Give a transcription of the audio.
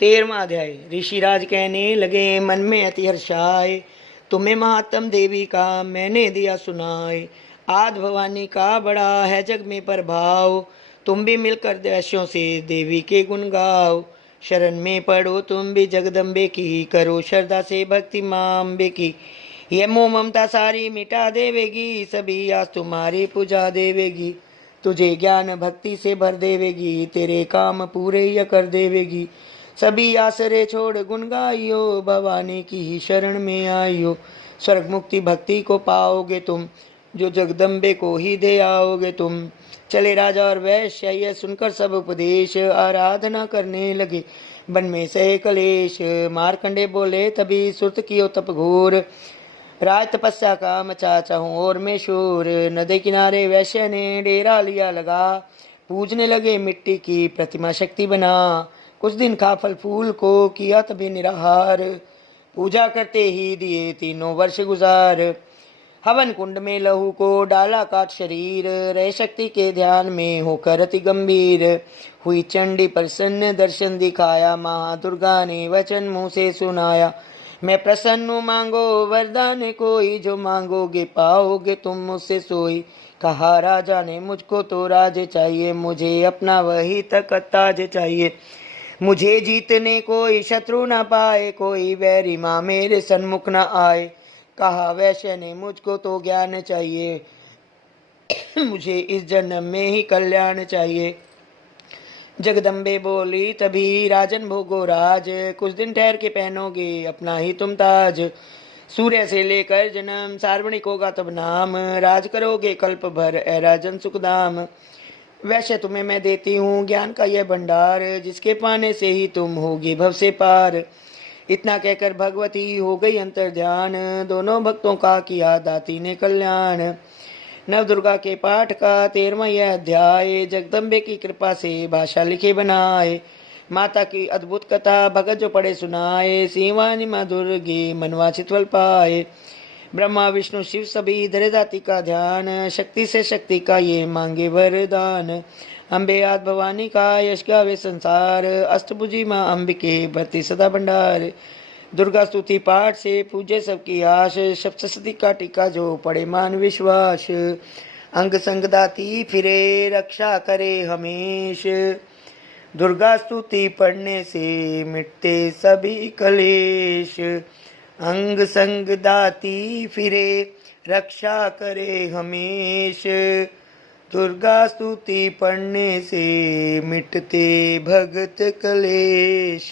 13वां अध्याय। ऋषिराज कहने लगे मन में अति हर्षाए, तुम्हें महात्म देवी का मैंने दिया सुनाए। आद भवानी का बड़ा है जग में प्रभाव, तुम भी मिलकर दैश्यों से देवी के गुण गाओ। शरण में पढ़ो तुम भी जगदम्बे की, करो श्रद्धा से भक्ति माँ अम्बे की। ये मोह ममता सारी मिटा देवेगी, सभी आस तुम्हारी पूजा देवेगी। तुझे ज्ञान भक्ति से भर देवेगी, तेरे काम पूरे ही कर देवेगी। सभी आसरे छोड़ गुण गाइयो, भवानी की ही शरण में आइयो। स्वर्ग मुक्ति भक्ति को पाओगे तुम, जो जगदम्बे को ही दे आओगे तुम। चले राजा और वैश्य यह सुनकर सब उपदेश, आराधना करने लगे वन में सहे कलेश। मारकंडे बोले तभी सुरत कियो तप घोर, राज तपस्या का मचा चाहूं और में शोर। नदी किनारे वैश्य ने डेरा लिया लगा, पूजने लगे मिट्टी की प्रतिमा शक्ति बना। कुछ दिन खा फल फूल को किया तभी निराहार, पूजा करते ही दिए 3 वर्ष गुजार। हवन कुंड में लहू को डाला काट शरीर, रहे शक्ति के ध्यान में होकर अति गंभीर। हुई चंडी प्रसन्न दर्शन दिखाया, महादुर्गा ने वचन मुँह से सुनाया। मैं प्रसन्न हूँ मांगो वरदान कोई, जो मांगोगे पाओगे तुम मुझसे सोई। कहा राजा ने मुझको तो राज चाहिए, मुझे अपना वही तक ताज चाहिए। मुझे जीतने कोई शत्रु न पाए, कोई वैरी माँ मेरे सन्मुख न आए। कहा वैश्य ने मुझको तो ज्ञान चाहिए, मुझे इस जन्म में ही कल्याण चाहिए। जगदम्बे बोली तभी राजन भोगो राज, कुछ दिन ठहर के पहनोगे अपना ही तुम ताज। सूर्य से लेकर जन्म सार्वणिक होगा तब नाम, राज करोगे कल्प भर ए राजन सुखदाम। वैसे तुम्हें मैं देती हूँ ज्ञान का यह भंडार, जिसके पाने से ही तुम होगे भव से पार। इतना कहकर भगवती हो गई अंतर ध्यान, दोनों भक्तों का किया दाती ने कल्याण। नव दुर्गा के पाठ का 13वां यह अध्याय, जगदम्बे की कृपा से भाषा लिखे बनाए। माता की अद्भुत कथा भगत जो पढ़े सुनाए, सिंहवानी माँ दुर्गे मनवांछित फल पाए। ब्रह्मा विष्णु शिव सभी धरे दाती का ध्यान, शक्ति से शक्ति का ये मांगे वरदान। अम्बे आद भवानी का यश गावे संसार, अष्टभुजी माँ अम्बिके भरती सदा भंडार। दुर्गा स्तुति पाठ से पूजे सबकी आश, सप्तशती का टीका जो पढ़े मान विश्वास। अंग संग दाती फिरे रक्षा करे हमेश, दुर्गा स्तुति पढ़ने से मिटते सभी कलेश। अंग संग दाती फिरे रक्षा करे हमेश, दुर्गा स्तुति पढ़ने से मिटते भगत कलेश।